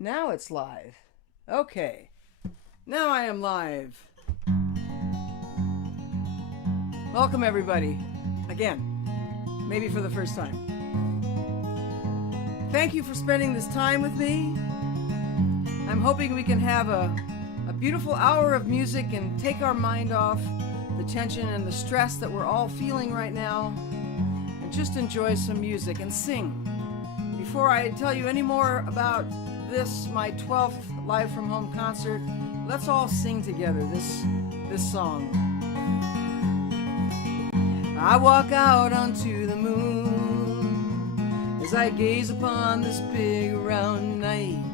Now it's live. Okay. Now I am live. Welcome, everybody. Again, maybe for the first time. Thank you for spending this time with me. I'm hoping we can have a beautiful hour of music and take our mind off the tension and the stress that we're all feeling right now and just enjoy some music and sing. Before I tell you any more about this, my 12th Live from Home concert, let's all sing together this song. I walk out onto the moon as I gaze upon this big round night,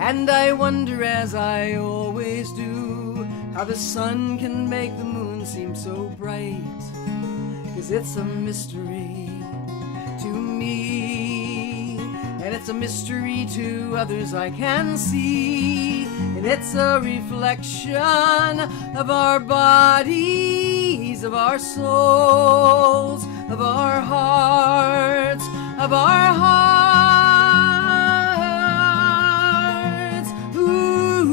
and I wonder, as I always do, how the sun can make the moon seem so bright. 'Cause it's a mystery to me, and it's a mystery to others I can see. And it's a reflection of our bodies, of our souls, of our hearts, of our hearts. Ooh.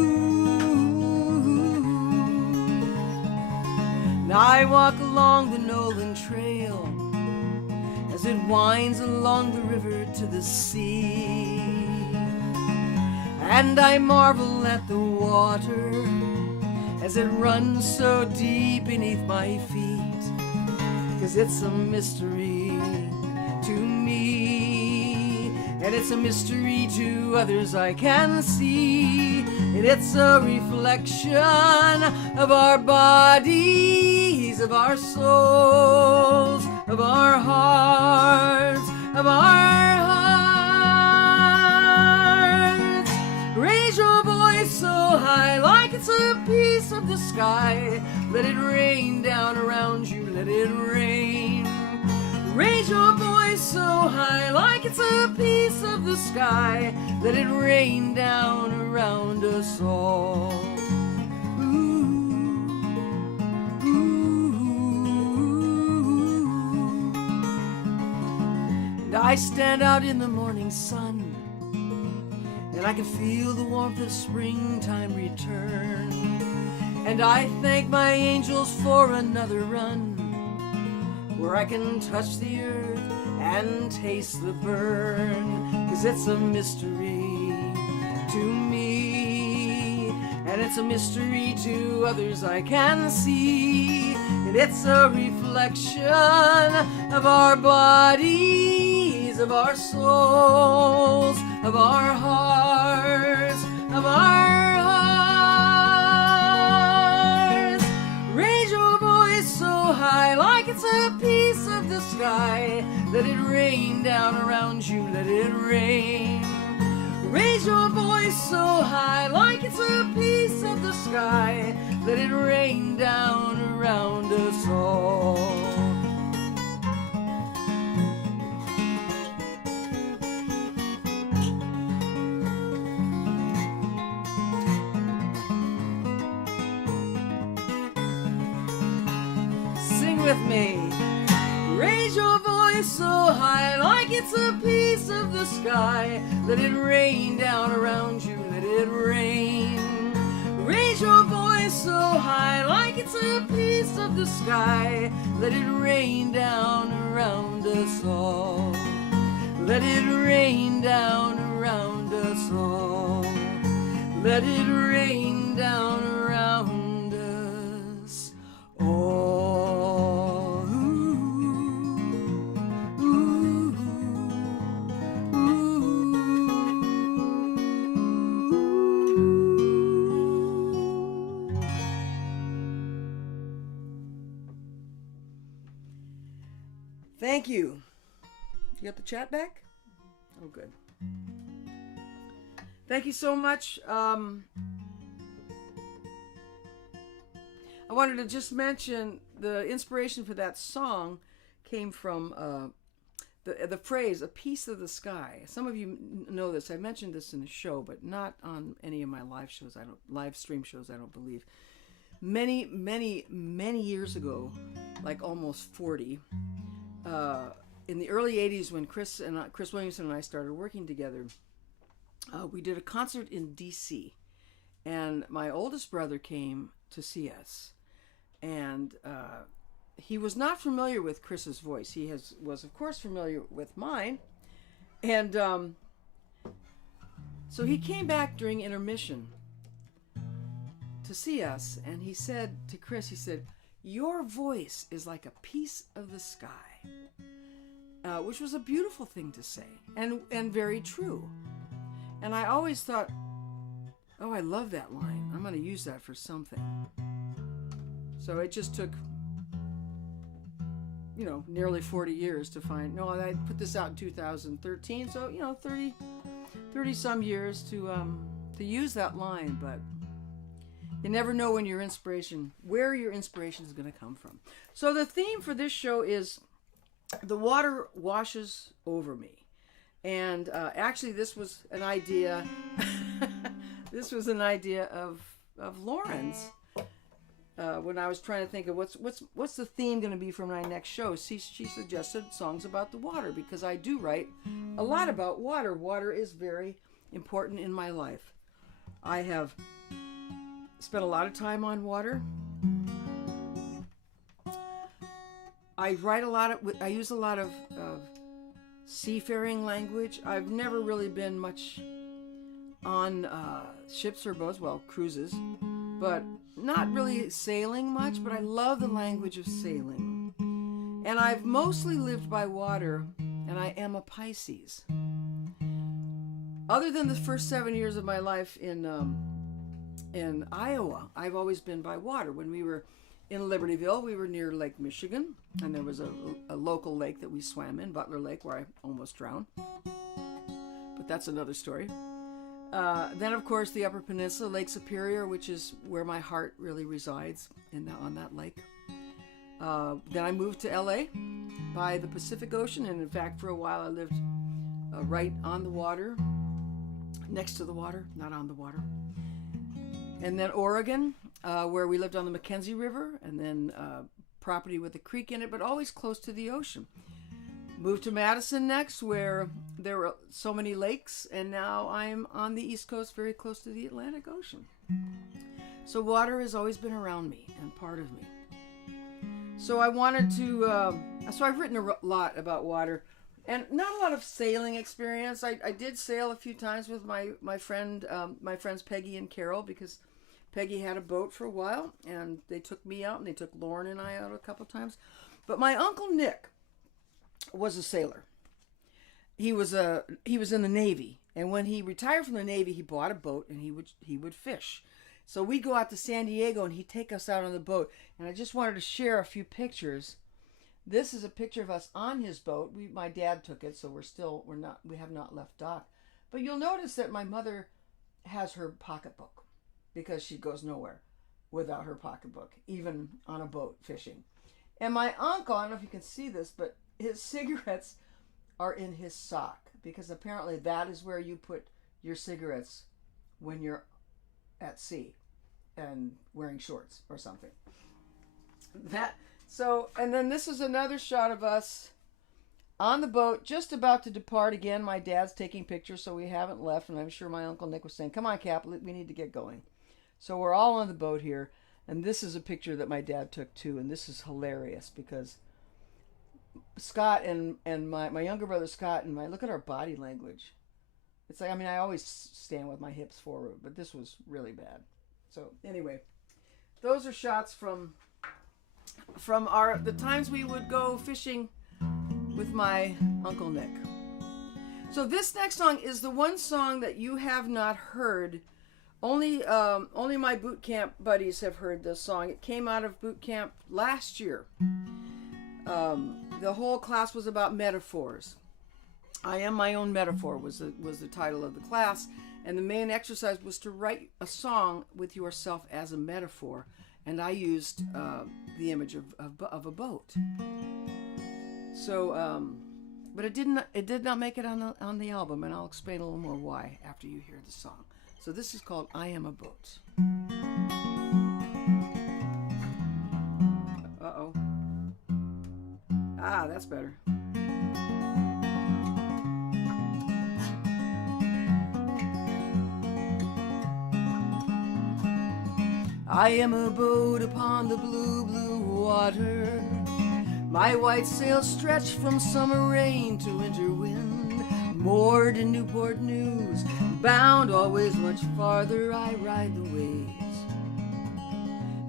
Now I walk along the Nolan Trail as it winds along the river to the sea, and I marvel at the water as it runs so deep beneath my feet. 'Cause it's a mystery to me, and it's a mystery to others I can see. And it's a reflection of our bodies, of our souls, of our hearts, of our hearts. Raise your voice so high, like it's a piece of the sky. Let it rain down around you, let it rain. Raise your voice so high, like it's a piece of the sky. Let it rain down around us all. Ooh, ooh. And I stand out in the morning sun, and I can feel the warmth of springtime return. And I thank my angels for another run, where I can touch the earth and taste the burn. 'Cause it's a mystery to me, and it's a mystery to others I can see. And it's a reflection of our bodies, of our souls, of our hearts, of our hearts. Raise your voice so high, like it's a piece of the sky. Let it rain down around you, let it rain. Raise your voice so high, like it's a piece of the sky. Let it rain down around us all. Sing with me. Raise your voice so high, like it's a piece of the sky. Let it rain down around you, let it rain. Raise your voice so high, like it's a piece of the sky. Let it rain down around us all. Let it rain down around us all. Let it rain down around us all. Thank you. You got the chat back? Oh, good. Thank you so much. I wanted to just mention the inspiration for that song came from the phrase, a piece of the sky. Some of you know this. I mentioned this in a show, but not on any of my live shows. Live stream shows, I don't believe. Many years ago, like almost 40, in the early 80s when Chris Williamson and I started working together, we did a concert in D.C., and my oldest brother came to see us, and he was not familiar with Chris's voice. He was of course familiar with mine, and so he came back during intermission to see us, and he said to Chris, he said, "Your voice is like a piece of the sky," which was a beautiful thing to say, and very true. And I always thought, oh, I love that line. I'm going to use that for something. So it just took, nearly 40 years to find. No, I put this out in 2013, so 30 some years to use that line. But you never know where your inspiration is going to come from. So the theme for this show is the water washes over me. And actually, this was an idea. This was an idea of Lauren's when I was trying to think of what's the theme going to be for my next show. She suggested songs about the water, because I do write a lot about water. Water is very important in my life. I have spent a lot of time on water. I write a lot of. I use a lot of seafaring language. I've never really been much on ships or boats, well, cruises, but not really sailing much, but I love the language of sailing. And I've mostly lived by water, and I am a Pisces. Other than the first 7 years of my life in Iowa, I've always been by water. When we were in Libertyville, we were near Lake Michigan, and there was a local lake that we swam in, Butler Lake, where I almost drowned. But that's another story. Then, of course, the Upper Peninsula, Lake Superior, which is where my heart really resides on that lake. Then I moved to L.A. by the Pacific Ocean, and in fact, for a while I lived right on the water, next to the water, not on the water. And then Oregon, where we lived on the Mackenzie River, and then property with a creek in it, but always close to the ocean. Moved to Madison next, where there were so many lakes, and now I'm on the East Coast, very close to the Atlantic Ocean. So water has always been around me and part of me. So I wanted to, so I've written a lot about water, and not a lot of sailing experience. I did sail a few times with my friends Peggy and Carol, because Peggy had a boat for a while, and they took me out, and they took Lauren and I out a couple times. But my Uncle Nick was a sailor. He was in the Navy, and when he retired from the Navy, he bought a boat, and he would fish. So we'd go out to San Diego, and he'd take us out on the boat. And I just wanted to share a few pictures. This is a picture of us on his boat. My dad took it, so we have not left dock. But you'll notice that my mother has her pocketbook, because she goes nowhere without her pocketbook, even on a boat fishing. And my uncle, I don't know if you can see this, but his cigarettes are in his sock, because apparently that is where you put your cigarettes when you're at sea and wearing shorts or something. And then this is another shot of us on the boat, just about to depart. Again, my dad's taking pictures, so we haven't left, and I'm sure my Uncle Nick was saying, "Come on, Cap, we need to get going." So we're all on the boat here, and this is a picture that my dad took too, and this is hilarious, because Scott and my younger brother Scott and look at our body language. It's like, I always stand with my hips forward, but this was really bad. So anyway, those are shots from the times we would go fishing with my Uncle Nick. So this next song is the one song that you have not heard. Only my boot camp buddies have heard this song. It came out of boot camp last year. The whole class was about metaphors. I am my own metaphor was the title of the class, and the main exercise was to write a song with yourself as a metaphor, and I used the image of a boat. So, but it did not make it on the album, and I'll explain a little more why after you hear the song. So this is called "I Am a Boat." Uh-oh. Ah, that's better. I am a boat upon the blue, blue water. My white sails stretch from summer rain to winter wind. Moored in Newport News, bound always much farther. I ride the waves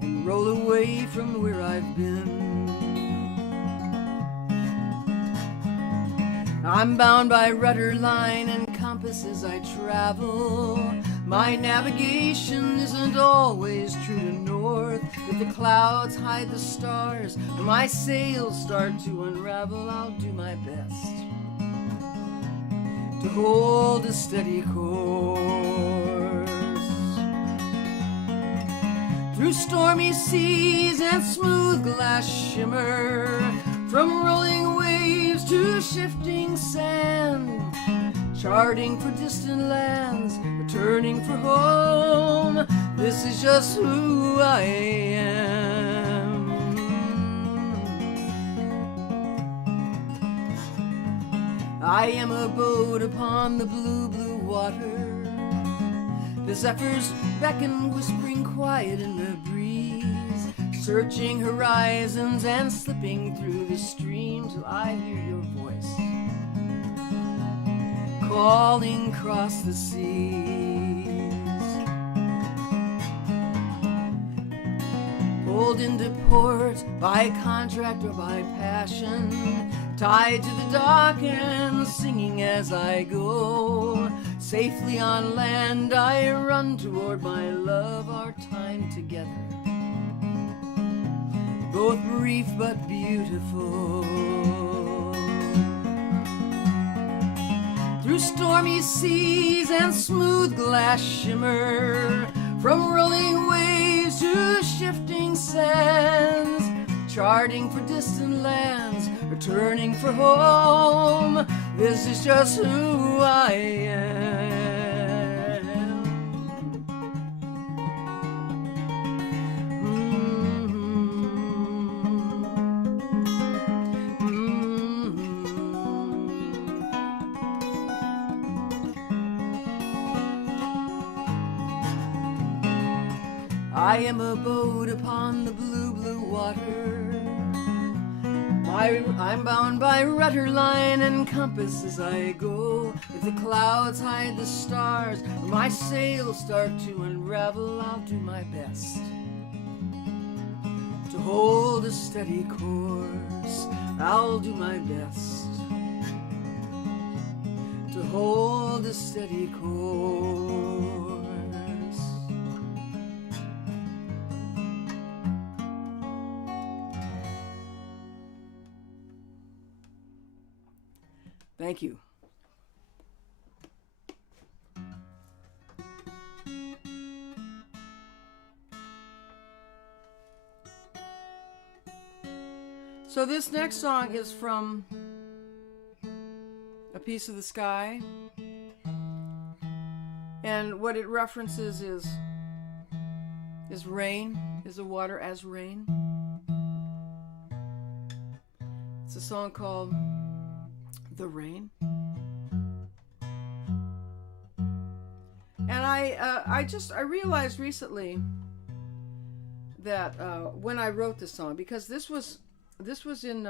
and roll away from where I've been. I'm bound by rudder, line, and compass as I travel. My navigation isn't always true to north. If the clouds hide the stars, and my sails start to unravel, I'll do my best to hold a steady course. Through stormy seas and smooth glass shimmer, from rolling waves to shifting sand, charting for distant lands, returning for home. This is just who I am. I am a boat upon the blue, blue water. The zephyrs beckon, whispering quiet in the breeze, searching horizons and slipping through the stream till I hear your voice calling across the seas. Pulled into port by contract or by passion, tied to the dock and singing as I go. Safely on land I run toward my love, our time together, both brief but beautiful. Through stormy seas and smooth glass shimmer, from rolling waves to shifting sands, charting for distant lands, returning for home. This is just who I am. I am a boat upon the blue, blue water. I'm bound by rudder, line, and compass as I go. If the clouds hide the stars, or my sails start to unravel, I'll do my best to hold a steady course. I'll do my best to hold a steady course. Thank you. So this next song is from A Piece of the Sky, and what it references is rain, is the water as rain. It's a song called The Rain. And I realized recently that when I wrote this song, because this was in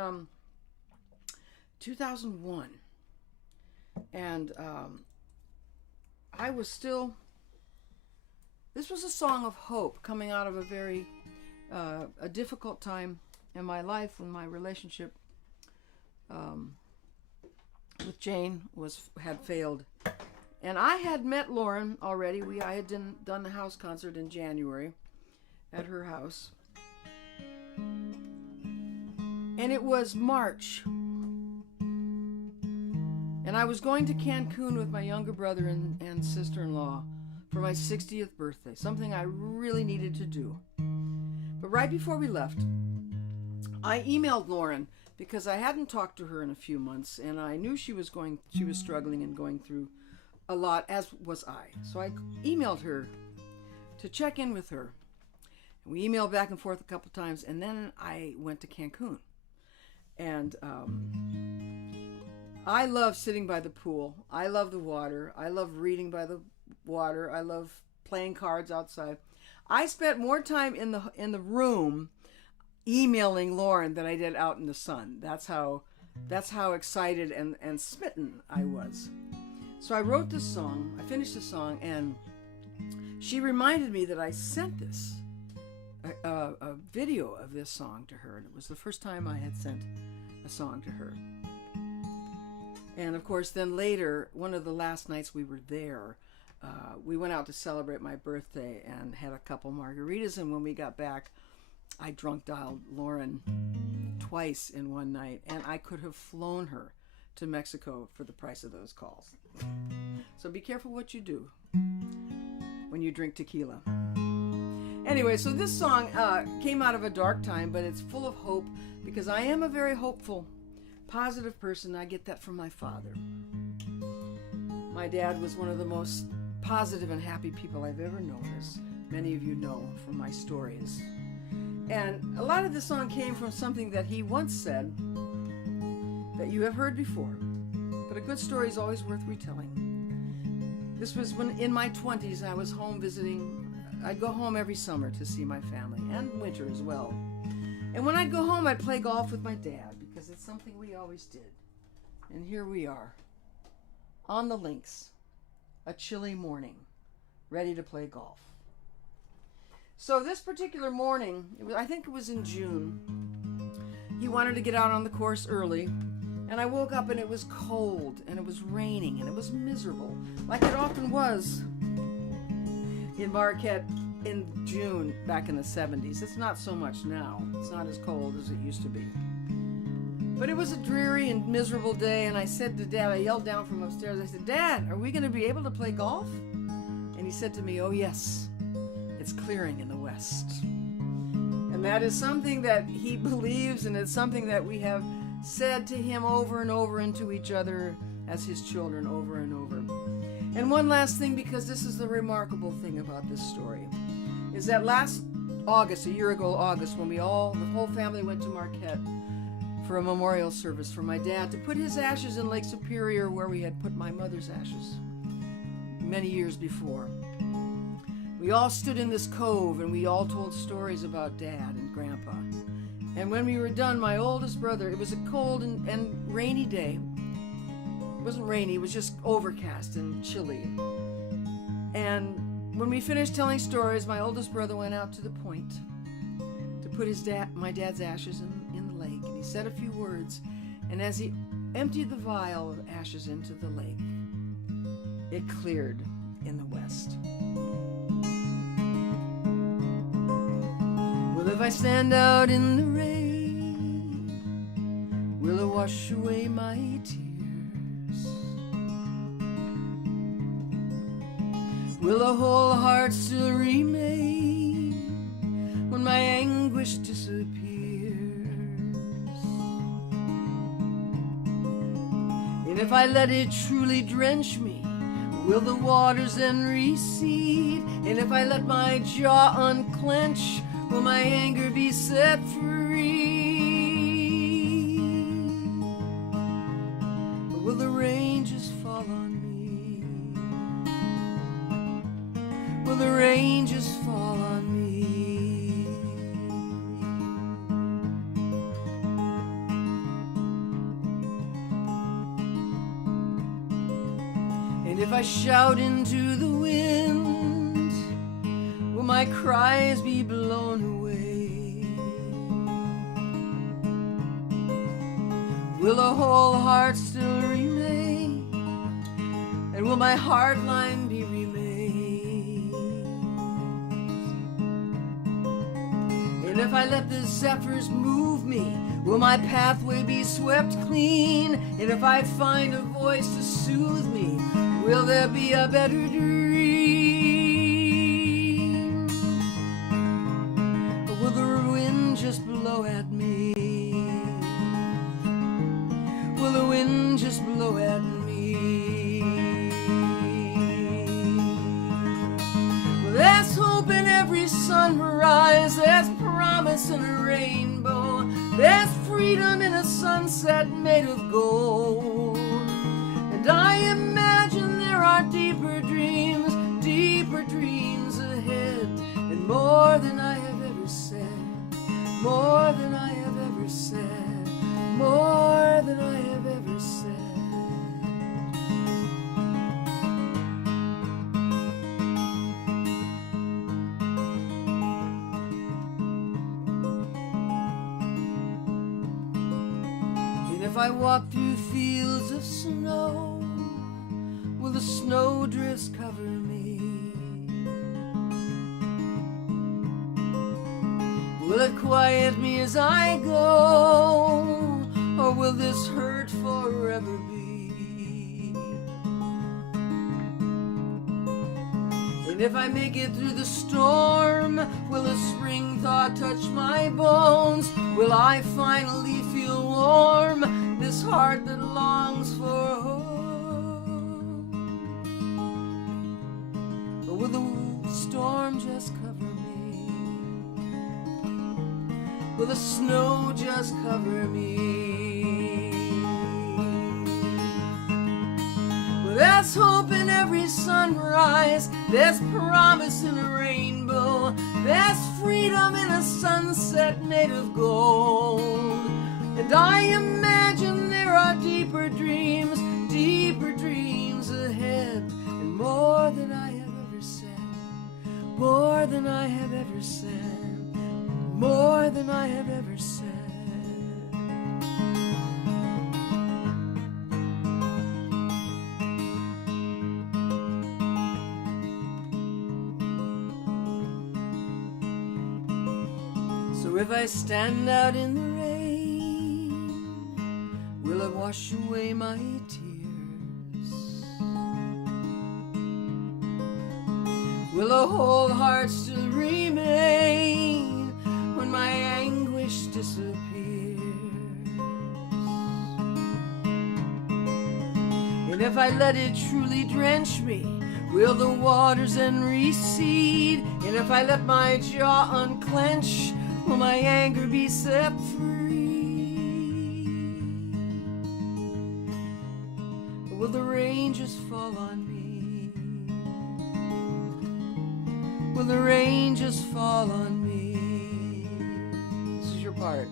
2001, and I was still. This was a song of hope coming out of a very a difficult time in my life when my relationship with Jane had failed. And I had met Lauren already. I had done the house concert in January at her house. And it was March. And I was going to Cancun with my younger brother and sister-in-law for my 60th birthday, something I really needed to do. But right before we left, I emailed Lauren because I hadn't talked to her in a few months, and I knew she was struggling and going through a lot, as was I. So I emailed her to check in with her. We emailed back and forth a couple times, and then I went to Cancun. And I love sitting by the pool. I love the water. I love reading by the water. I love playing cards outside. I spent more time in the room emailing Lauren than I did out in the sun. That's how excited and smitten I was. So I wrote this song, I finished the song, and she reminded me that I sent this, a video of this song to her, and it was the first time I had sent a song to her. And of course, then later, one of the last nights we were there, we went out to celebrate my birthday and had a couple margaritas, and when we got back, I drunk dialed Lauren twice in one night, and I could have flown her to Mexico for the price of those calls. So be careful what you do when you drink tequila. Anyway, so this song came out of a dark time, but it's full of hope because I am a very hopeful, positive person. I get that from my father. My dad was one of the most positive and happy people I've ever known, as many of you know from my stories. And a lot of this song came from something that he once said that you have heard before, but a good story is always worth retelling. This was when in my 20s I was home visiting. I'd go home every summer to see my family, and winter as well. And when I'd go home, I'd play golf with my dad because it's something we always did. And here we are, on the links, a chilly morning, ready to play golf. So this particular morning, I think it was in June, he wanted to get out on the course early, and I woke up and it was cold, and it was raining, and it was miserable, like it often was in Marquette in June back in the 70s. It's not so much now. It's not as cold as it used to be. But it was a dreary and miserable day, and I said to Dad, I yelled down from upstairs, I said, Dad, are we going to be able to play golf? And he said to me, oh yes, it's clearing in the west. And that is something that he believes, and it's something that we have said to him over and over and to each other as his children over and over. And one last thing, because this is the remarkable thing about this story, is that last August, a year ago August, when the whole family went to Marquette for a memorial service for my dad to put his ashes in Lake Superior where we had put my mother's ashes many years before. We all stood in this cove and we all told stories about Dad and Grandpa. And when we were done, my oldest brother, it was a cold and rainy day. It wasn't rainy, it was just overcast and chilly. And when we finished telling stories, my oldest brother went out to the point to put my dad's ashes in the lake. And he said a few words. And as he emptied the vial of ashes into the lake, it cleared in the west. Well, if I stand out in the rain, will it wash away my tears? Will a whole heart still remain when my anguish disappears? And if I let it truly drench me, will the waters then recede? And if I let my jaw unclench, will my anger be set free? Or will the rain just fall on me? Will the rain just fall on me? And if I shout into the wind, will my cries be blown away? Will a whole heart still remain? And will my heart line be remain? And if I let the zephyrs move me, will my pathway be swept clean? And if I find a voice to soothe me, will there be a better dream? Or will the wind just blow at me? Will the wind just blow at me? Well, there's hope in every sunrise, there's promise in a rainbow, there's freedom in a sunset made of gold. And I imagine there are deeper dreams ahead, and more more than I have ever said, more than I have ever said. And if I walk through fields of snow, will the snowdrifts cover me? Will it quiet me as I go, or will this hurt forever be? And if I make it through the storm, will a spring thaw touch my bones? Will I finally feel warm, this heart that longs for home? Or will the storm just cover me? Will the snow just cover me? Well, there's hope in every sunrise, there's promise in a rainbow, there's freedom in a sunset made of gold. And I imagine there are deeper dreams ahead, and more than I have ever said, more than I have ever said, more than I have ever said. So if I stand out in the rain, will it wash away my tears? Will a whole heart still remain when my anguish disappears? And if I let it truly drench me, will the waters then recede? And if I let my jaw unclench, will my anger be set free? Or will the rain just fall on me? Will the rain just fall on me? This is your part.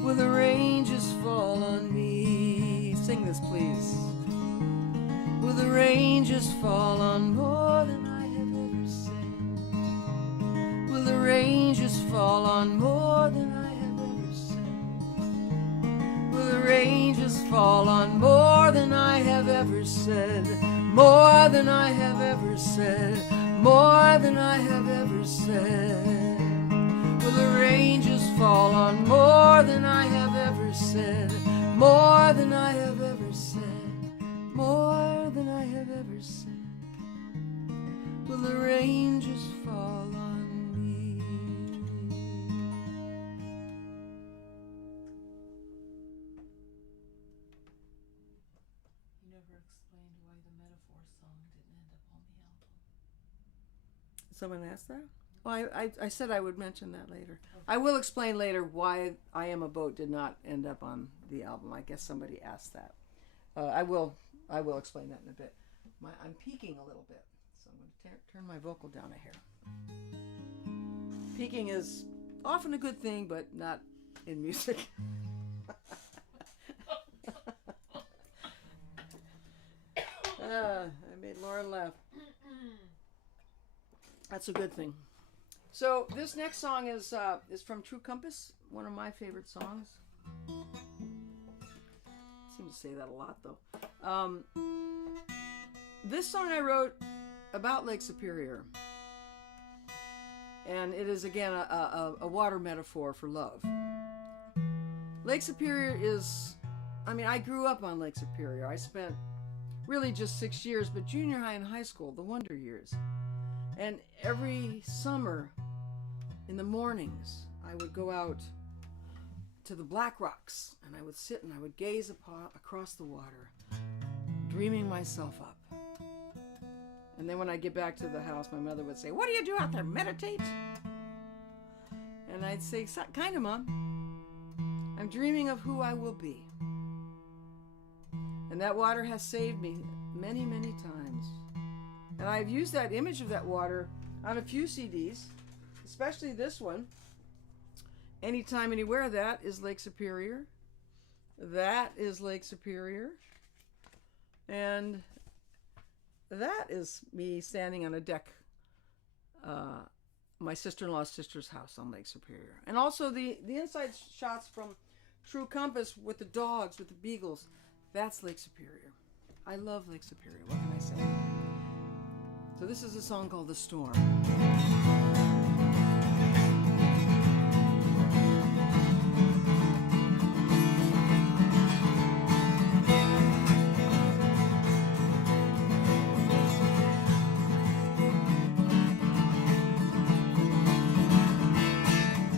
Will the rain just fall on me? Sing this, please. Will the rain just fall on more than I have ever said? Will the rain just fall on more than I have ever said? Will the rain just fall on more than I have ever said? More than I have ever said, more than I have ever said. Will the rain just fall on more than I have ever said? More than I have ever said, more than I have ever said. Will the rain just fall on me? You never explained why the metaphor song didn't end up on the album. Someone asked that? Well, I said I would mention that later. I will explain later why I Am a Boat did not end up on the album. I guess somebody asked that. I will explain that in a bit. I'm peaking a little bit, so I'm going to turn my vocal down a hair. Peaking is often a good thing, but not in music. I made Lauren laugh. That's a good thing. So this next song is from True Compass, one of my favorite songs. I seem to say that a lot, though. This song I wrote about Lake Superior, and it is again a water metaphor for love. Lake Superior is, I grew up on Lake Superior. I spent really just 6 years, but junior high and high school, the wonder years. And every summer in the mornings, I would go out to the Black Rocks, and I would sit and I would gaze across the water, dreaming myself up. And then when I get back to the house, my mother would say, "What do you do out there, meditate?" And I'd say, "Kind of, Mom. I'm dreaming of who I will be." And that water has saved me many, many times. And I've used that image of that water on a few CDs, especially this one. anytime, anywhere. That is Lake Superior. That is Lake Superior. And that is me standing on a deck, my sister-in-law's sister's house on Lake Superior. And also the inside shots from True Compass with the dogs, with the beagles. That's Lake Superior. I love Lake Superior. What can I say? So this is a song called The Storm.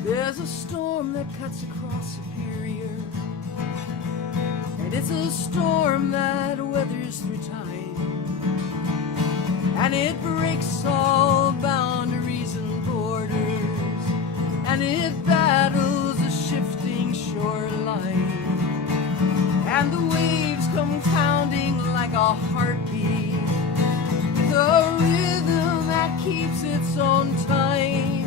There's a storm that cuts across Superior, and it's a storm that weathers through time, and it breaks all boundaries and borders, and it battles a shifting shoreline, and the waves come pounding like a heartbeat, with a rhythm that keeps its own time.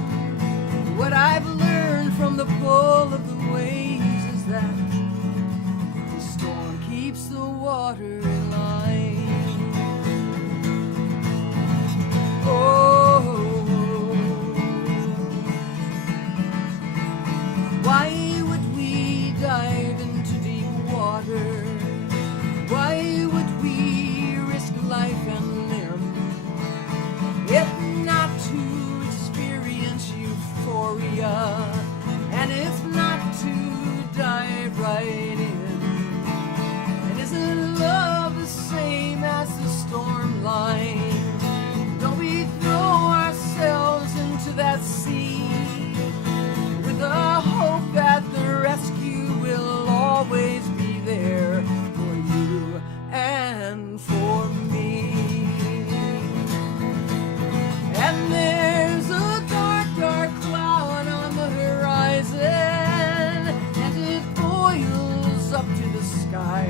What I've learned from the pull of the waves is that the storm keeps the water in line. Oh, why would we dive into deep water? Why would we risk life and limb if not to experience euphoria, and if not to dive right in? And isn't love the same as the storm line? Don't we throw ourselves into that sea with the hope that the rescue will always be there for you and for me? And there's a dark, dark cloud on the horizon, and it boils up to the sky,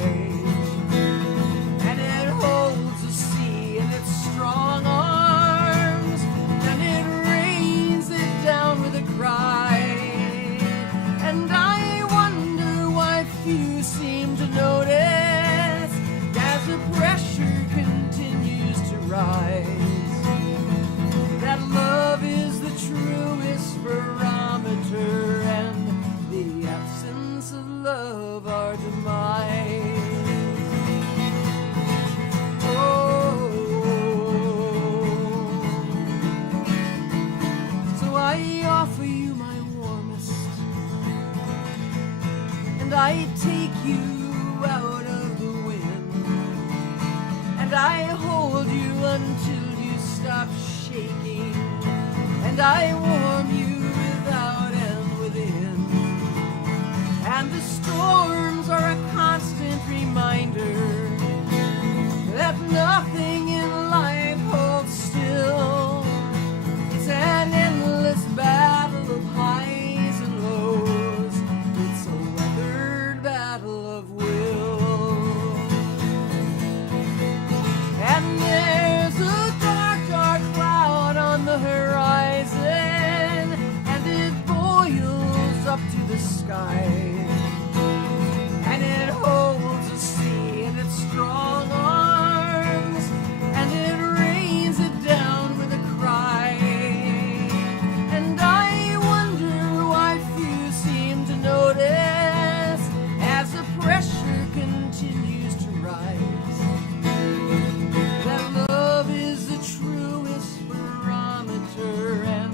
and it holds the sea in its strong arms, and it rains it down with a cry. And I wonder why few seem to notice as the pressure continues to rise, that love is the truest barometer, and the absence of love our demise. Oh, so I offer you my warmest, and I take you out of the wind, and I hold you until you stop shaking, and I warm you without and within. And the storms are a constant reminder that nothing in life holds still. It's an endless battle of highs and lows. It's a weathered battle of will. And there's a dark, dark cloud on the horizon, and it boils up to the sky, and it holds the sea in its strong arms, and it rains it down with a cry. And I wonder why few seem to notice as the pressure continues to rise, that love is the truest barometer, and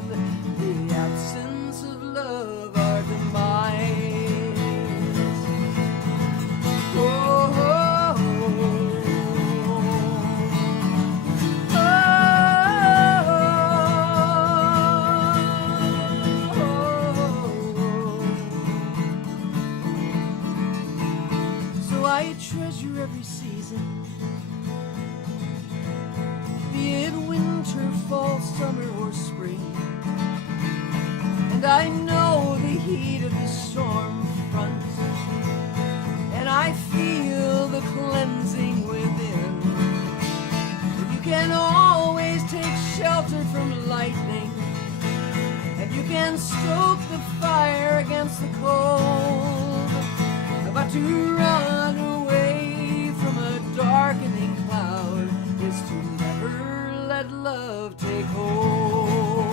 the absence of love our demise. Oh, oh, oh, oh. So I treasure every season, be it winter, fall, summer, or spring. And I know the heat of the storm front, and I feel the cleansing within. You can always take shelter from lightning, and You can stoke the fire against the cold, but to run away from a darkening cloud is to never let love take hold.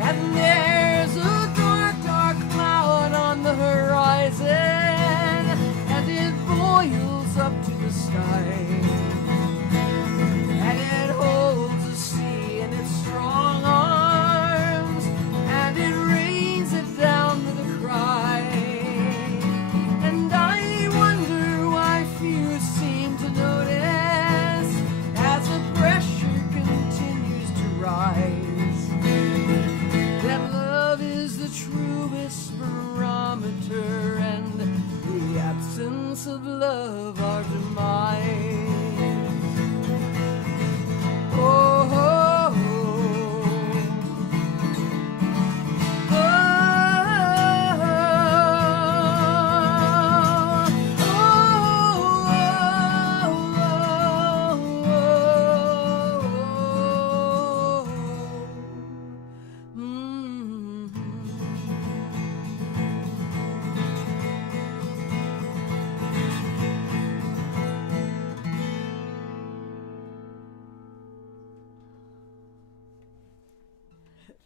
And there's a dark, dark cloud on the horizon, and it boils up to the sky, and it holds the sea in its strong arms, and it rains it down with a cry. And I wonder why few seem to notice as the pressure continues to rise, that love is the truest barometer, and the absence of love our demise. Oh, oh,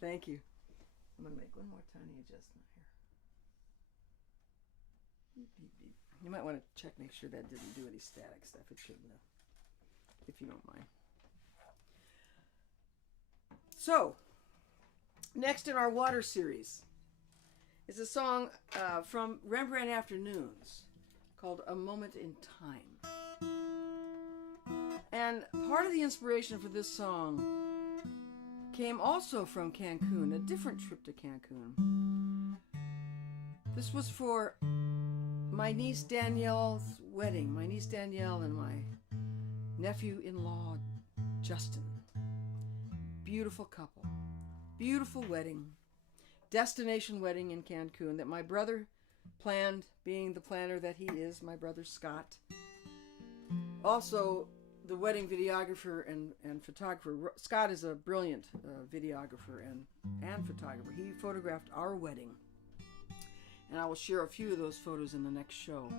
Thank you. I'm going to make one more tiny adjustment here. Beep, beep, beep. You might want to check, make sure that didn't do any static stuff. It shouldn't have, if you don't mind. So, next in our water series is a song from Rembrandt Afternoons called A Moment in Time. And part of the inspiration for this song came also from Cancun, a different trip to Cancun. This was for my niece Danielle's wedding. My niece Danielle and my nephew-in-law Justin. Beautiful couple. Beautiful wedding. Destination wedding in Cancun that my brother planned, being the planner that he is, my brother Scott. Also, the wedding videographer and photographer. Scott is a brilliant videographer and photographer. He photographed our wedding, and I will share a few of those photos in the next show.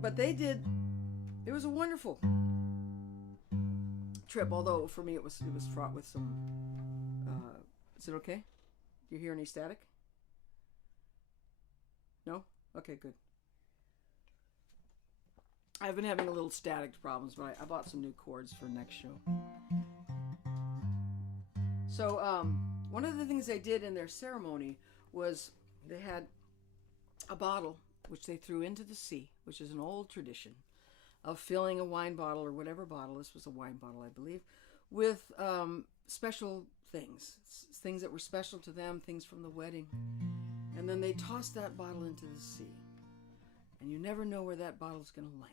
But they did, it was a wonderful trip, although for me it was fraught with some, is it okay? Do you hear any static? No? Okay, good. I've been having a little static problems, but I bought some new cords for next show. So one of the things they did in their ceremony was they had a bottle which they threw into the sea, which is an old tradition of filling a wine bottle or whatever bottle, this was a wine bottle I believe, with special things that were special to them, things from the wedding. And then they tossed that bottle into the sea. And you never know where that bottle's going to land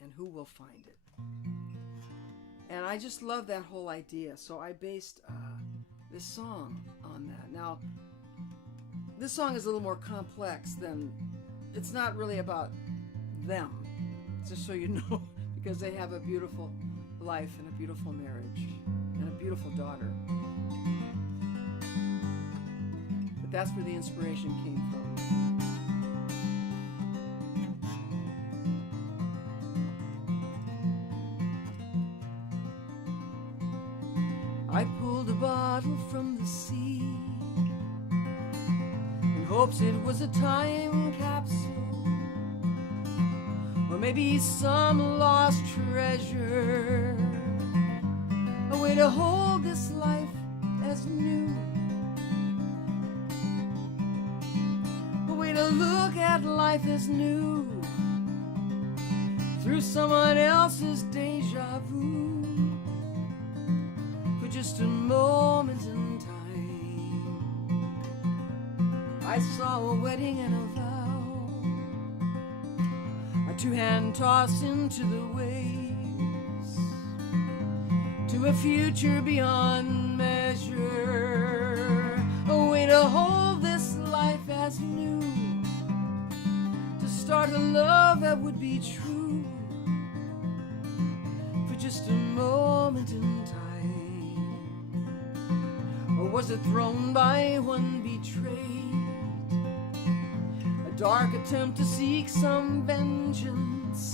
and who will find it. And I just love that whole idea. So I based this song on that. Now, this song is a little more complex than, it's not really about them, just so you know, because they have a beautiful life and a beautiful marriage and a beautiful daughter. But that's where the inspiration came from. I pulled a bottle from the sea in hopes it was a time capsule, or maybe some lost treasure, a way to hold this life as new, a way to look at life as new through someone else's deja vu. Just a moment in time, I saw a wedding and a vow, a two-hand toss into the waves, to a future beyond measure, a way to hold this life as new, to start a love that would be true, for just a moment in time. was it thrown by one betrayed? A dark attempt to seek some vengeance,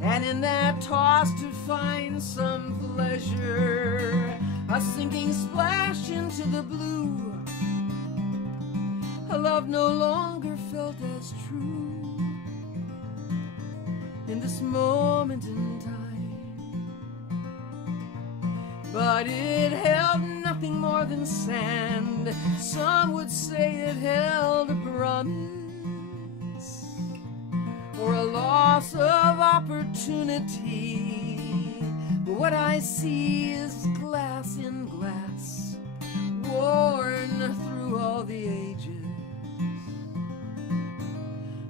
and in that toss to find some pleasure, a sinking splash into the blue. A love no longer felt as true in this moment in time, but it held nothing more than sand. Some would say it held a promise or a loss of opportunity. But what I see is glass in glass, worn through all the ages.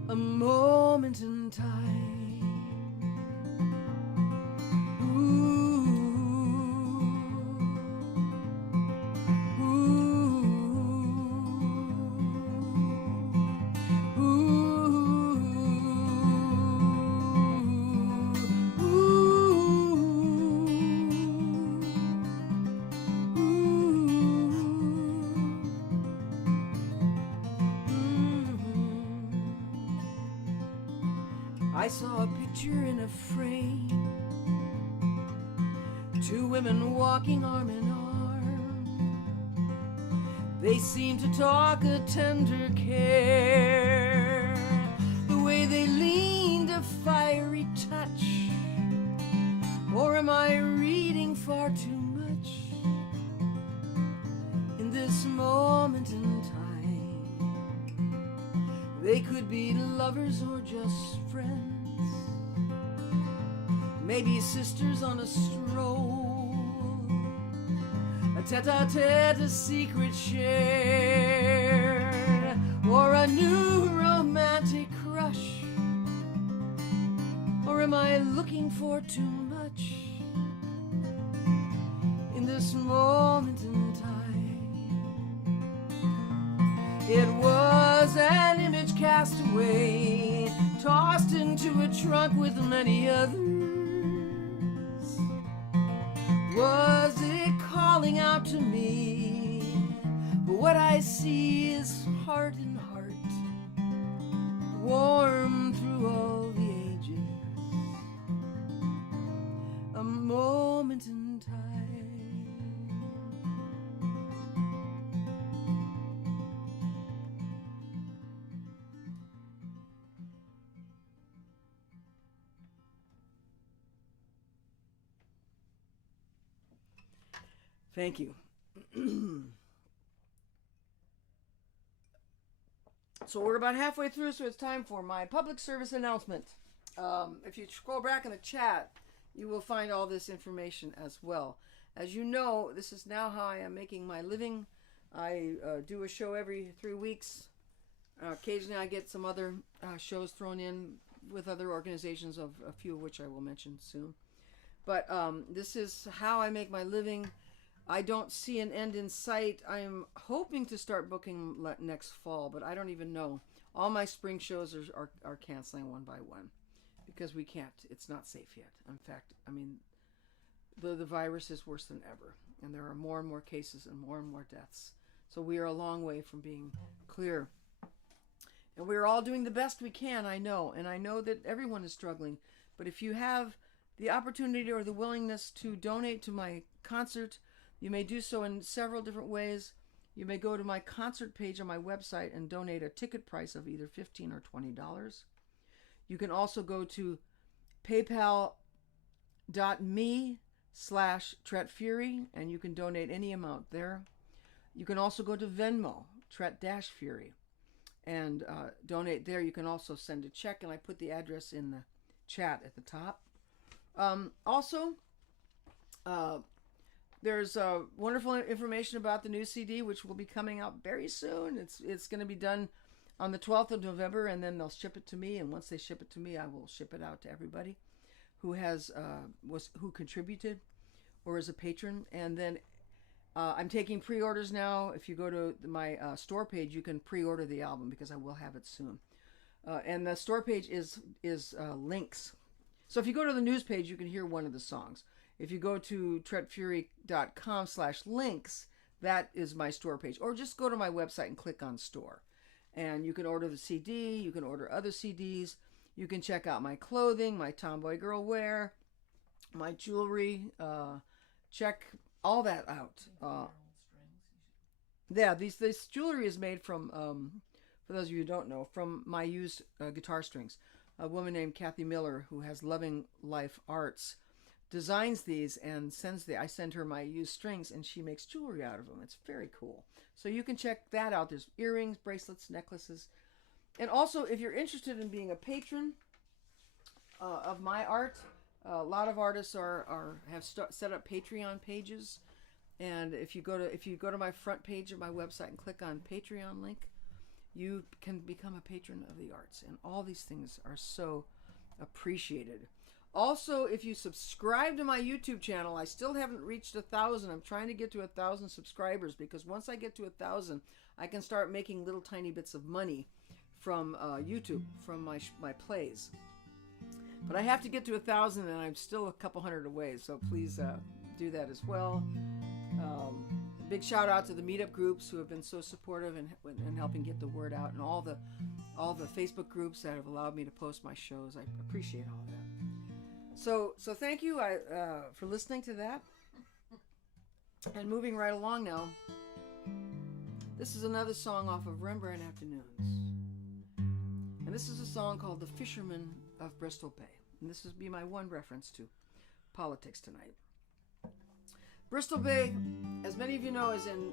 A moment in time. Ooh, ooh, ooh, I saw a picture in a frame, two women walking arm in arm. They seemed to talk a tender care, the way they leaned a fiery touch. Or am I reading far too much in this moment in time? They could be lovers or just friends, maybe sisters on a stroll, a tete-a-tete, a secret share, or a new romantic crush. Or am I looking for too much in this moment in time? It was an image cast away, tossed into a trunk with many others. Was it calling out to me? But what I see is heart in heart, warm through all the ages. A moment in time. Thank you. So we're about halfway through, so it's time for my public service announcement. If you scroll back in the chat, you will find all this information as well. As you know, this is now how I am making my living. I do a show every 3 weeks. Occasionally I get some other shows thrown in with other organizations, of a few of which I will mention soon. But this is how I make my living. I don't see an end in sight. I'm hoping to start booking next fall, but I don't even know. All my spring shows are canceling one by one because we can't. It's not safe yet. In fact, I mean, the virus is worse than ever, and there are more and more cases and more deaths. So we are a long way from being clear. And we're all doing the best we can, I know. And I know that everyone is struggling. But if you have the opportunity or the willingness to donate to my concert, you may do so in several different ways. You may go to my concert page on my website and donate a ticket price of either $15 or $20. You can also go to paypal.me/Tret Fure, and you can donate any amount there. You can also go to Venmo, Tret-Fure, and donate there. You can also send a check, and I put the address in the chat at the top. There's wonderful information about the new CD, which will be coming out very soon. It's going to be done on the 12th of November, and then they'll ship it to me. And once they ship it to me, I will ship it out to everybody who who contributed or is a patron. And then I'm taking pre-orders now. If you go to my store page, you can pre-order the album because I will have it soon. And the store page is links. So if you go to the news page, you can hear one of the songs. If you go to tretfure.com/links, that is my store page. Or just go to my website and click on store. And you can order the CD, you can order other CDs, you can check out my clothing, my tomboy girl wear, my jewelry, check all that out. Yeah, this jewelry is made from, for those of you who don't know, from my used guitar strings. A woman named Kathy Miller, who has Loving Life Arts, designs these and I send her my used strings, and she makes jewelry out of them. It's very cool. So you can check that out. There's earrings, bracelets, necklaces. And also, if you're interested in being a patron of my art, a lot of artists have set up Patreon pages. And if you go to my front page of my website and click on Patreon link, you can become a patron of the arts. And all these things are so appreciated. Also, if you subscribe to my YouTube channel, I still haven't reached 1,000. I'm trying to get to 1,000 subscribers, because once I get to 1,000, I can start making little tiny bits of money from YouTube, from my plays. But I have to get to 1,000, and I'm still a couple hundred away, so please do that as well. Big shout out to the meetup groups who have been so supportive in helping get the word out, and all the Facebook groups that have allowed me to post my shows. I appreciate all that. So thank you for listening to that. And moving right along now, this is another song off of Rembrandt Afternoons. And this is a song called The Fisherman of Bristol Bay. And this will be my one reference to politics tonight. Bristol Bay, as many of you know,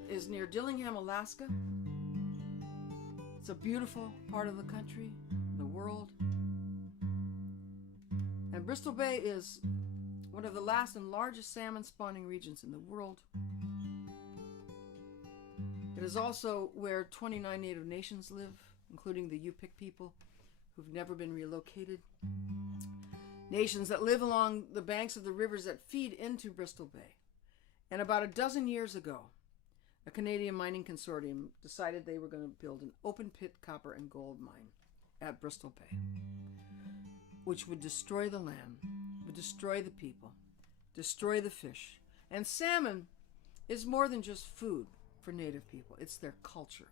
is near Dillingham, Alaska. It's a beautiful part of the country, the world. And Bristol Bay is one of the last and largest salmon spawning regions in the world. It is also where 29 Native Nations live, including the Yupik people, who've never been relocated. Nations that live along the banks of the rivers that feed into Bristol Bay. And about a dozen years ago, a Canadian mining consortium decided they were going to build an open pit copper and gold mine at Bristol Bay, which would destroy the land, would destroy the people, destroy the fish. And salmon is more than just food for Native people. It's their culture.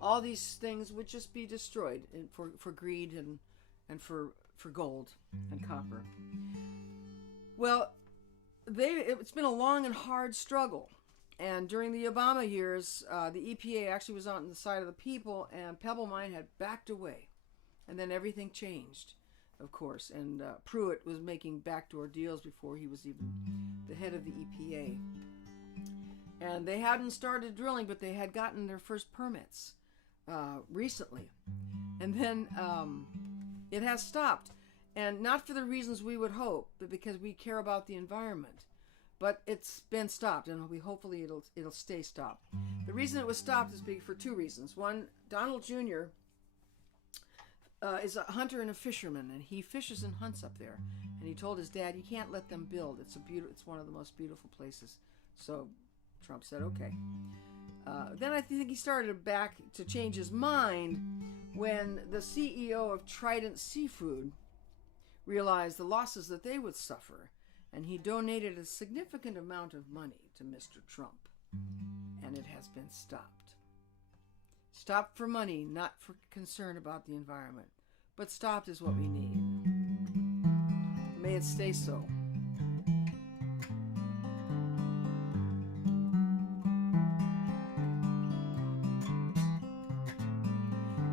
All these things would just be destroyed for greed and for gold and copper. Well, it's been a long and hard struggle. And during the Obama years, the EPA actually was on the side of the people, and Pebble Mine had backed away. And then everything changed, of course. And Pruitt was making backdoor deals before he was even the head of the EPA. And they hadn't started drilling, but they had gotten their first permits recently. And then it has stopped. And not for the reasons we would hope, but because we care about the environment. But it's been stopped, and hopefully it'll stay stopped. The reason it was stopped is for two reasons. One, Donald Jr. Is a hunter and a fisherman, and he fishes and hunts up there. And he told his dad, "You can't let them build. It's one of the most beautiful places." So Trump said, "Okay." Then I think he started back to change his mind when the CEO of Trident Seafood realized the losses that they would suffer, and he donated a significant amount of money to Mr. Trump, and it has been stopped. Stopped for money, not for concern about the environment, but stopped is what we need. May it stay so.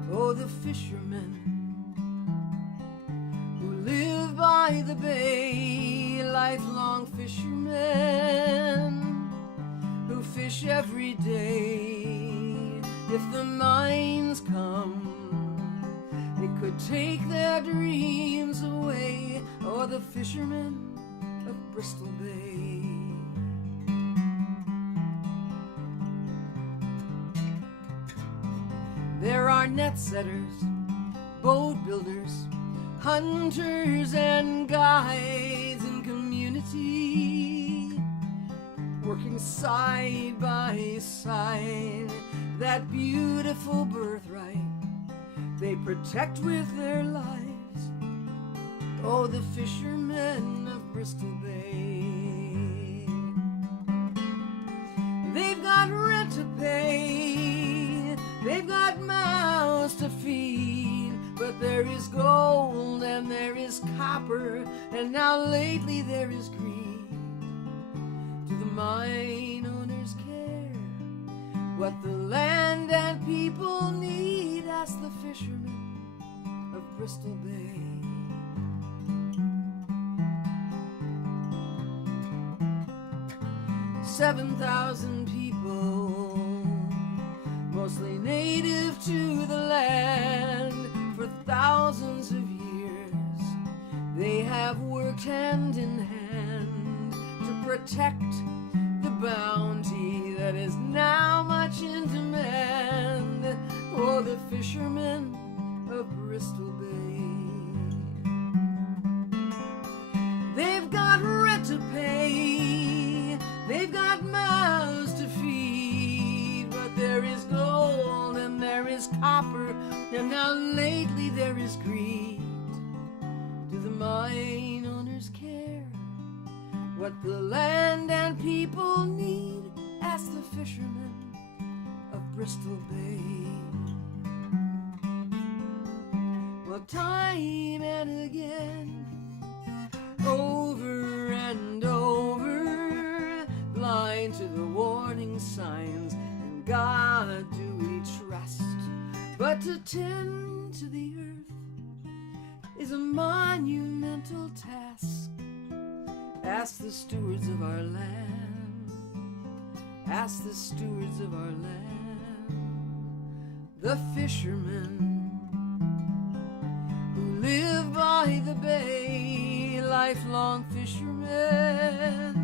Oh, the fishermen who live by the bay, lifelong fishermen who fish every day. If the mines come, it could take their dreams away. Oh, the fishermen of Bristol Bay. There are net setters, boat builders, hunters and guides in community, working side by side. That beautiful birthright they protect with their lives. Oh, the fishermen of Bristol Bay. They got rent to pay, they've got mouths to feed, but there is gold and there is copper, and now lately there is greed. Do the mine owners care what the land and people need? Ask the fisherman of Bristol Bay. 7,000 people, mostly native to the land. For thousands of years they have worked hand in hand to protect the bounty that is now much in demand. Oh, the fishermen of Bristol Bay. They've got rent to pay, they've got mouths to feed, but there is gold and there is copper, and now lately there is greed. Do the mine owners care what the land and people need? Ask the fishermen of Bristol Bay. Well, time and again, over and over, blind to the warning signs, and God do we trust. But to tend to the earth is a monumental task. Ask the stewards of our land, ask the stewards of our land, the fishermen who live by the bay, lifelong fishermen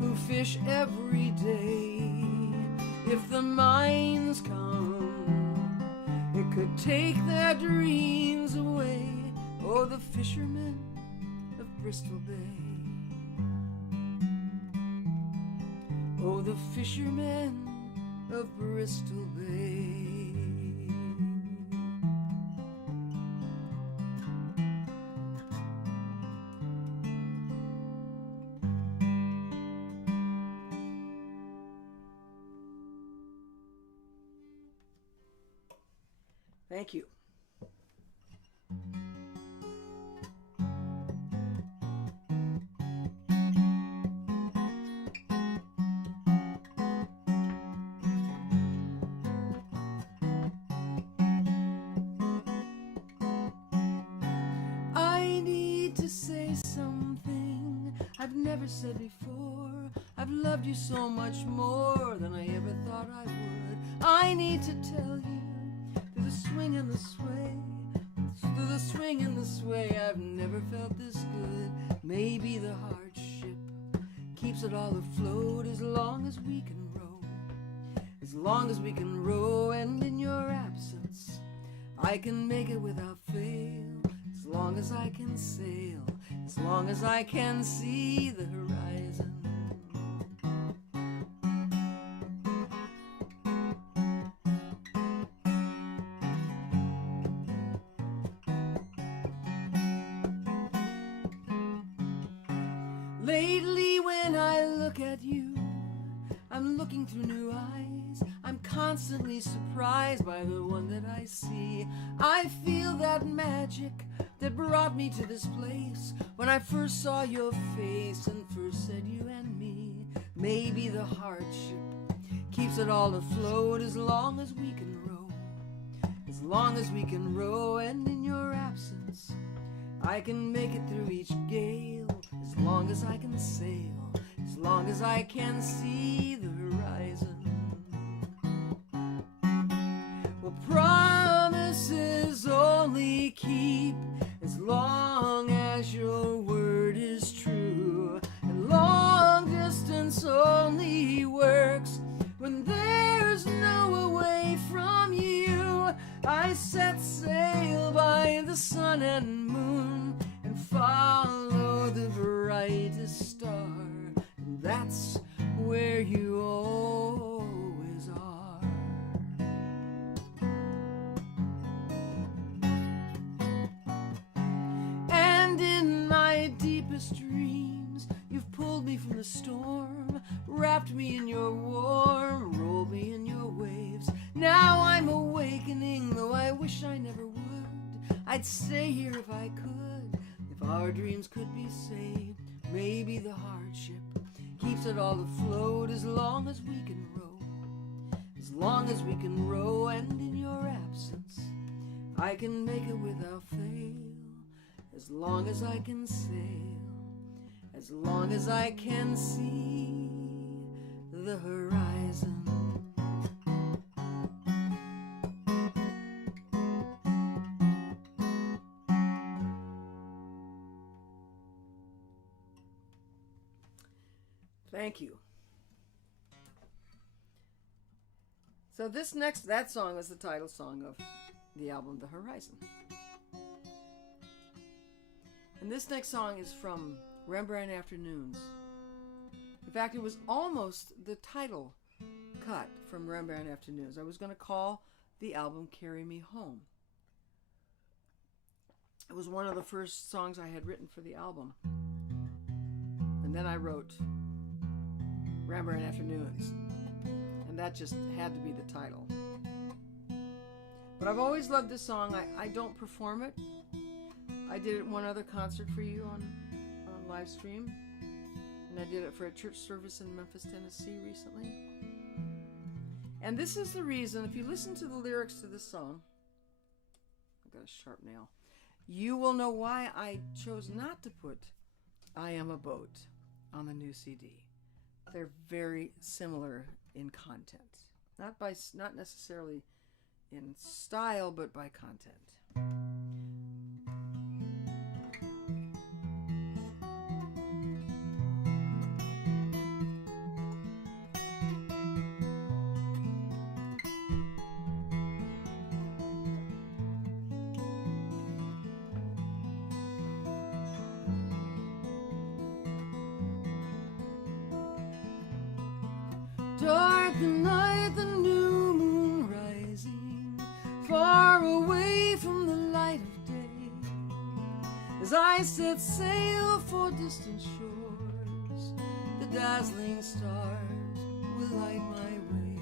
who fish every day. If the mines come, it could take their dreams away. Oh, the fishermen of Bristol Bay. Oh, the fishermen of Bristol Bay. Thank you. I need to say something I've never said before. I've loved you so much more than I ever thought I would. I need to tell you, through the swing and the sway, through the swing and the sway, I've never felt this good. Maybe the hardship keeps it all afloat as long as we can row, as long as we can row. And in your absence I can make it without fail, as long as I can sail, as long as I can see the horizon. Lately when I look at you, I'm looking through new eyes. I'm constantly surprised by the one that I see. I feel that magic that brought me to this place when I first saw your face and first said you and me. Maybe the hardship keeps it all afloat as long as we can row, as long as we can row. And in your absence I can make it through each gale, as long as I can sail, as long as I can see the horizon. Well, promises only keep as long as your word is true, and long distance only works when there's no away from you. I set sail by the sun and moon and follow the brightest star, and that's where you always are. And in my deepest dreams You've pulled me from the storm, wrapped me in your warm, rolled me in your waves. Now I'm awakening, though I wish I never would. I'd stay here if I could, if our dreams could be saved. Maybe the hardship keeps it all afloat as long as we can row. As long as we can row, and in your absence I can make it without fail. As long as I can sail, as long as I can see the horizon. Thank you. So that song is the title song of the album The Horizon. And this next song is from Rembrandt Afternoons. In fact, it was almost the title cut from Rembrandt Afternoons. I was going to call the album Carry Me Home. It was one of the first songs I had written for the album. And then I wrote Rembrandt Afternoons. And that just had to be the title. But I've always loved this song. I don't perform it. I did it one other concert for you on live stream. And I did it for a church service in Memphis, Tennessee recently. And this is the reason, if you listen to the lyrics to this song, I've got a sharp nail, you will know why I chose not to put I Am a Boat on the new CD. They're very similar in content. Not necessarily in style, but by content. Dark the night, the new moon rising, far away from the light of day. As I set sail for distant shores, the dazzling stars will light my way.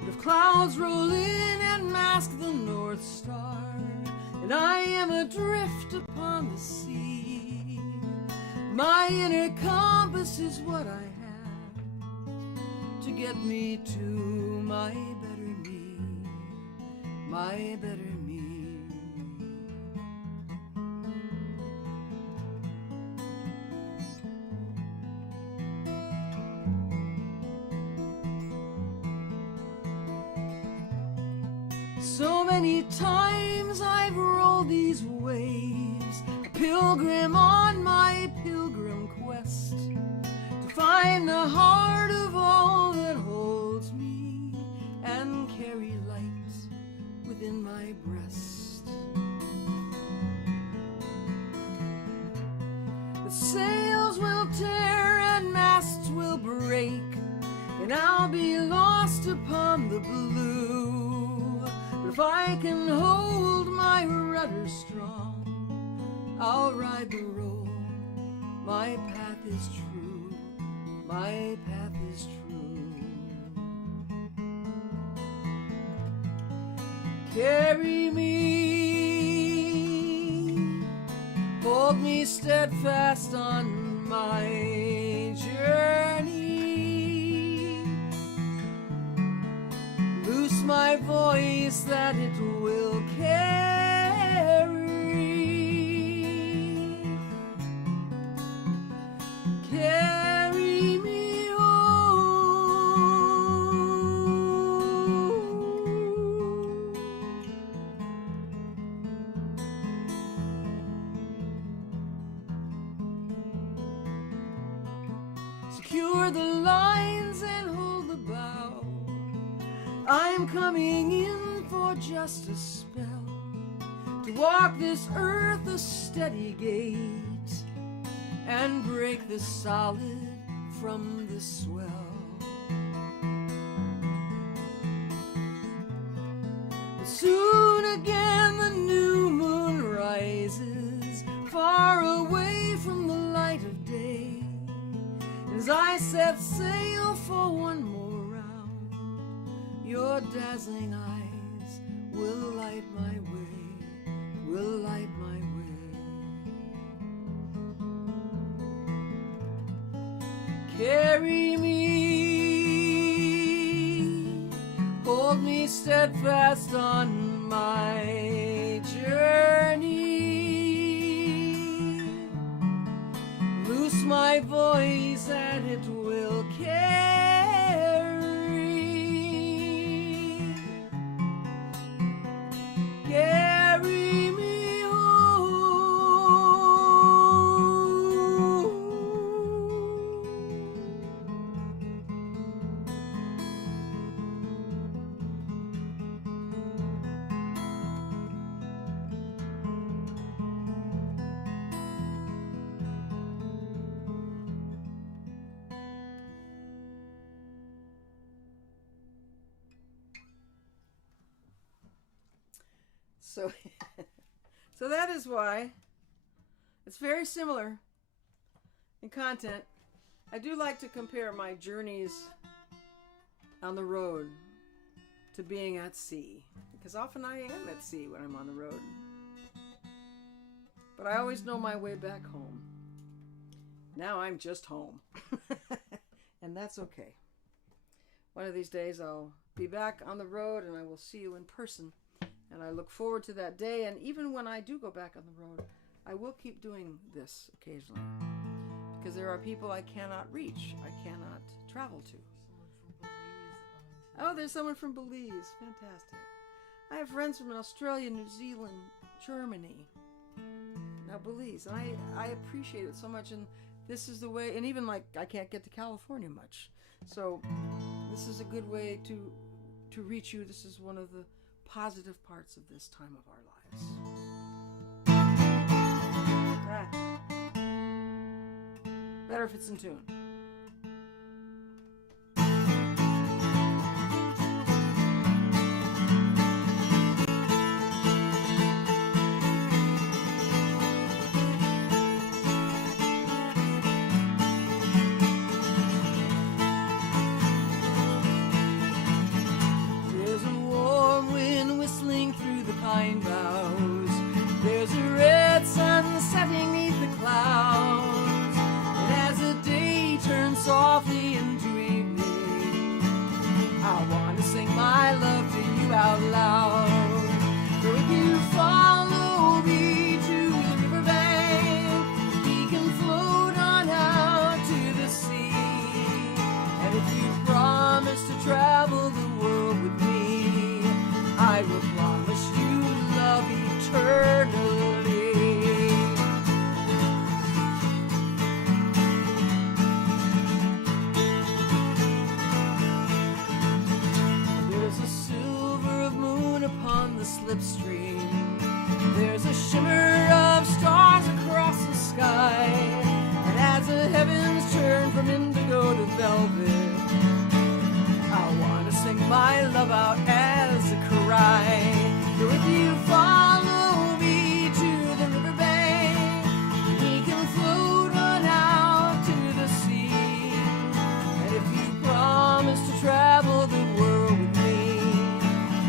But if clouds roll in and mask the North Star, and I am adrift upon the sea, my inner compass is what I have to get me to my better me, my better me. So many times I've rolled these waves, a pilgrim on my pilgrim quest, to find the heart of all that holds me and carry light within my breast. The sails will tear and masts will break, and I'll be lost upon the blue. But if I can hold my rudder strong, I'll ride the roll. My path is true, my path is true. Carry me, hold me steadfast on my journey. Loose my voice that it will carry. Carry me home. Secure the lines and hold the bow. I'm coming in for just a spell, to walk this earth a steady gait and break the solid from the swell. But soon again the new moon rises, as I set sail for one more round. Your dazzling eyes will light my way, will light my way. Carry me, hold me steadfast on my journey. Loose my voice and it will carry me home. So that is why it's very similar in content. I do like to compare my journeys on the road to being at sea, because often I am at sea when I'm on the road. But I always know my way back home. Now I'm just home. And that's okay. One of these days I'll be back on the road and I will see you in person. And I look forward to that day. And even when I do go back on the road, I will keep doing this occasionally. Because there are people I cannot reach, I cannot travel to. Oh, there's someone from Belize. Fantastic. I have friends from Australia, New Zealand, Germany. Now Belize. And I appreciate it so much. And this is the way, and even like I can't get to California much. So this is a good way to reach you. This is one of the positive parts of this time of our lives. Better if it's in tune. Pine boughs. There's a red sun setting neath the clouds, and as the day turns softly into evening, I want to sing my love to you out loud. So if you follow me to the riverbank, we can float on out to the sea. And if you promise to travel the world with me, I will promise you love eternally. There's a silver of moon upon the slipstream. There's a shimmer of stars across the sky. And as the heavens turn from indigo to velvet, I want to sing my love out as a cry. So if you follow me to the riverbank, we can float on out to the sea. And if you promise to travel the world with me,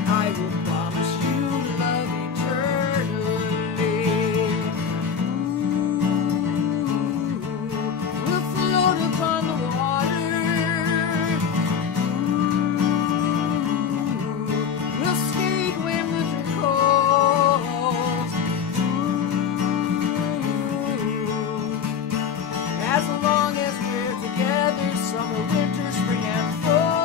I will promise you love eternally. Ooh, we'll float upon the water. Ooh, we'll skate when the as long as we're together, summer, winter, spring, and fall.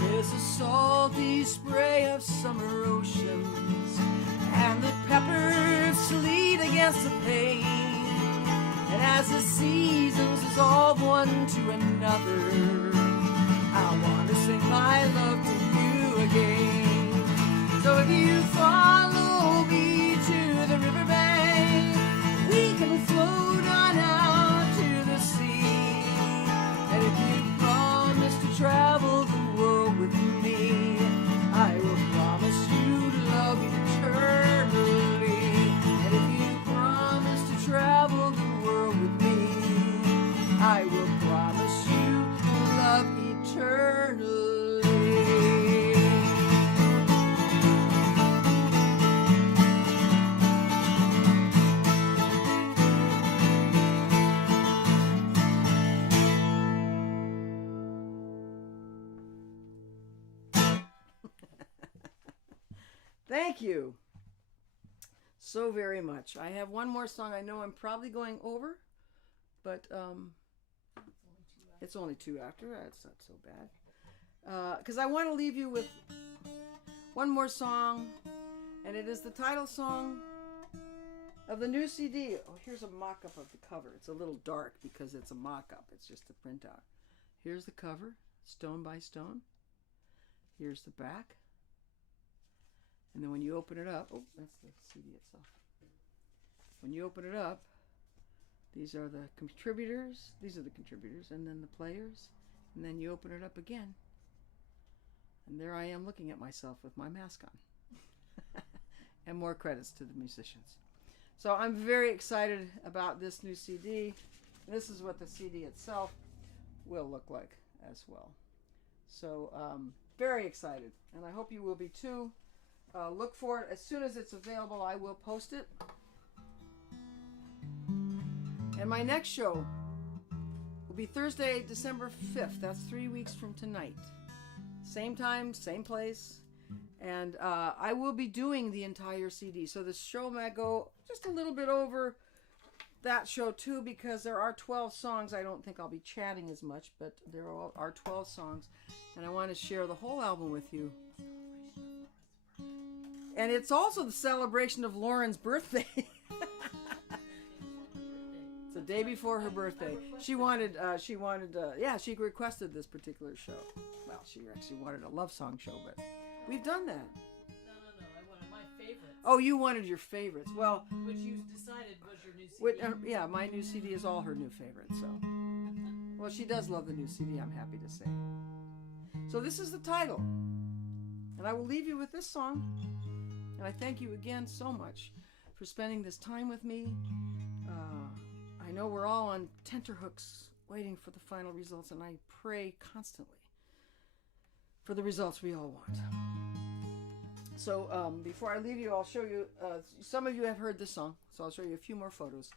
There's a salty spray of summer oceans, and the peppers sleet against the pane. And as the seasons dissolve one to another, I want to sing my love to you again. So if you follow me to the riverbank, Thank you so very much. I have one more song. I know I'm probably going over, but it's only 2 after. That's not so bad. Because I want to leave you with one more song, and it is the title song of the new CD. Oh, here's a mock-up of the cover. It's a little dark because it's a mock-up. It's just a printout. Here's the cover, stone by stone. Here's the back. And then when you open it up, oh, that's the CD itself. When you open it up, these are the contributors. These are the contributors, and then the players. And then you open it up again. And there I am looking at myself with my mask on. And more credits to the musicians. So I'm very excited about this new CD. This is what the CD itself will look like as well. So very excited, and I hope you will be too. Look for it as soon as it's available. I will post it. And my next show will be Thursday, December 5th. That's 3 weeks from tonight. Same time, same place. And I will be doing the entire CD. So the show might go just a little bit over that show too, because there are 12 songs. I don't think I'll be chatting as much, but there are 12 songs. And I want to share the whole album with you. And it's also the celebration of Lauren's birthday. It's the day before her birthday. She requested this particular show. Well, she actually wanted a love song show, but we've done that. No. I wanted my favorites. Oh, you wanted your favorites. Well, which you decided was your new CD. yeah, my new CD is all her new favorites. So, well, she does love the new CD, I'm happy to say. So this is the title. And I will leave you with this song. And I thank you again so much for spending this time with me. I know we're all on tenterhooks waiting for the final results, and I pray constantly for the results we all want. So before I leave you, I'll show you, some of you have heard this song, so I'll show you a few more photos.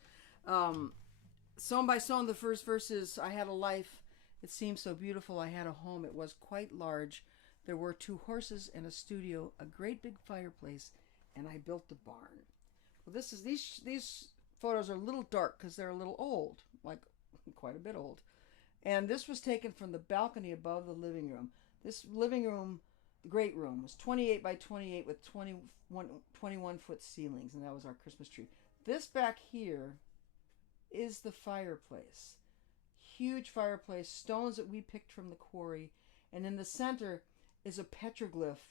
Stone by Stone, the first verse is, I had a life, it seemed so beautiful, I had a home, it was quite large. There were 2 horses and a studio, a great big fireplace, and I built the barn. Well, these photos are a little dark because they're a little old, like quite a bit old. And this was taken from the balcony above the living room. This living room, the great room, was 28 by 28 with 21-foot ceilings, and that was our Christmas tree. This back here is the fireplace. Huge fireplace, stones that we picked from the quarry, and in the center is a petroglyph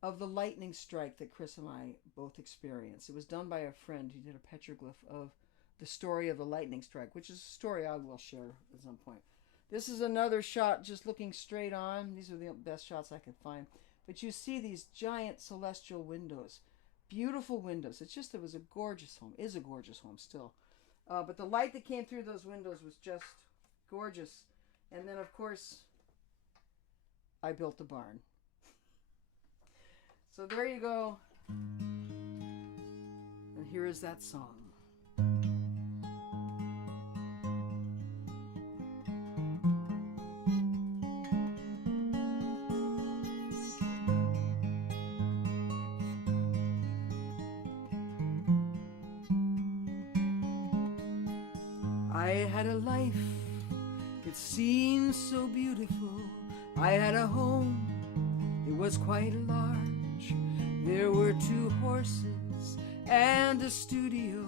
of the lightning strike that Chris and I both experienced. It was done by a friend who did a petroglyph of the story of the lightning strike, which is a story I will share at some point. This is another shot just looking straight on. These are the best shots I could find. But you see these giant celestial windows, beautiful windows. It was a gorgeous home, is a gorgeous home still. But the light that came through those windows was just gorgeous. And then, of course, I built the barn. So there you go. And here is that song. I had a life, it seemed so beautiful. I had a home, it was quite large. There were 2 horses and a studio,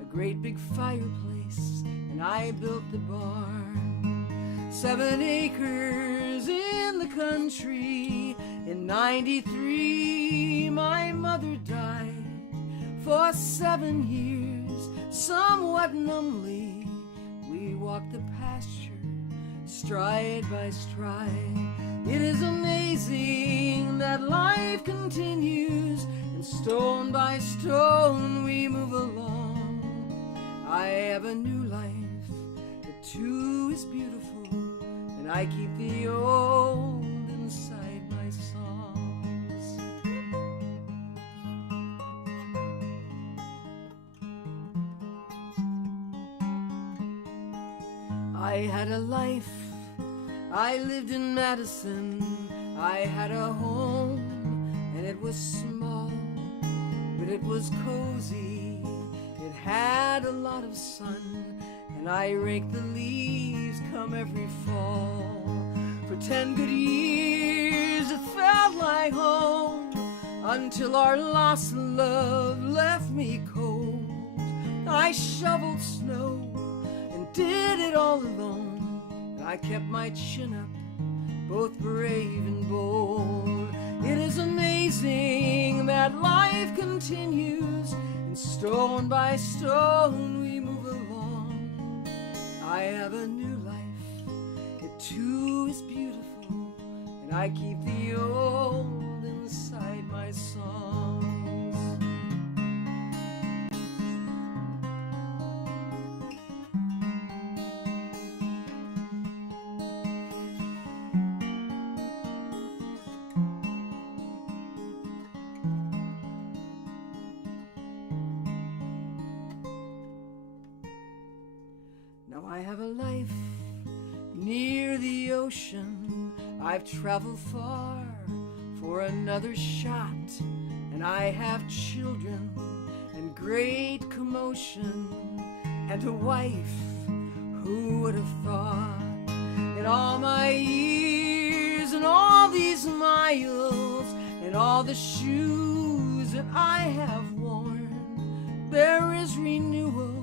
a great big fireplace, and I built the barn. 7 acres in the country. In 93, my mother died. For 7 years, somewhat numbly, we walked the pasture, stride by stride. It is amazing that life continues, and stone by stone we move along. I have a new life, it too is beautiful, and I keep the old inside my songs. I had a life, I lived in Madison. I had a home, and it was small, but it was cozy. It had a lot of sun, and I raked the leaves come every fall. For 10 good years it felt like home, until our lost love left me cold. I shoveled snow and did it all alone, and I kept my chin up, both brave and bold. It is amazing that life continues, and stone by stone we move along. I have a new life, it too is beautiful, and I keep the old inside my songs. Now I have a life near the ocean. I've traveled far for another shot, and I have children and great commotion, and a wife, who would have thought? In all my years and all these miles and all the shoes that I have worn, there is renewal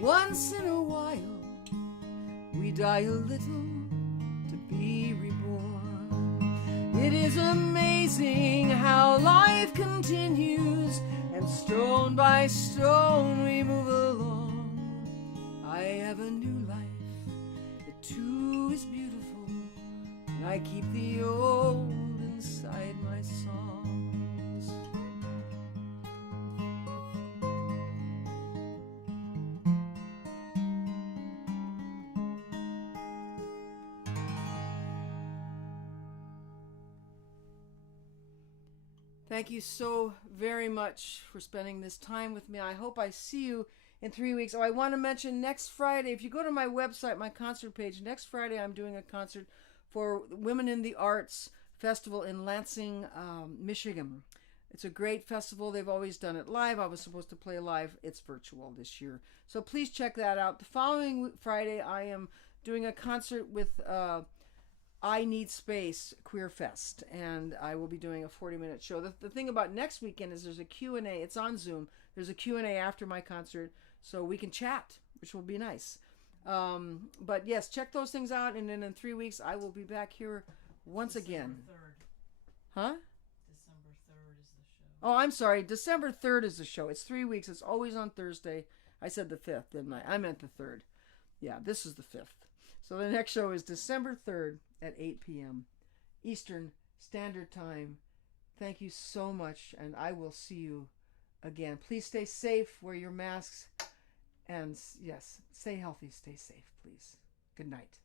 once in a while. We die a little to be reborn. It is amazing how life continues, and stone by stone we move along. I have a new life, it too is beautiful, and I keep the old inside my songs. Thank you so very much for spending this time with me. I hope I see you in 3 weeks. Oh, I want to mention next Friday, if you go to my website, my concert page, next Friday I'm doing a concert for Women in the Arts Festival in Lansing, Michigan. It's a great festival. They've always done it live. I was supposed to play live. It's virtual this year. So please check that out. The following Friday, I am doing a concert with I Need Space Queer Fest, and I will be doing a 40-minute show. The thing about next weekend is there's a Q&A. It's on Zoom. There's a Q&A after my concert, so we can chat, which will be nice. But yes, check those things out, and then in 3 weeks, I will be back here once again. December 3rd. Huh? December 3rd is the show. Oh, I'm sorry. December 3rd is the show. It's 3 weeks. It's always on Thursday. I said the 5th, didn't I? I meant the 3rd. Yeah, this is the 5th. So the next show is December 3rd at 8 p.m. Eastern Standard Time. Thank you so much, and I will see you again. Please stay safe, wear your masks, and yes, stay healthy, stay safe, please. Good night.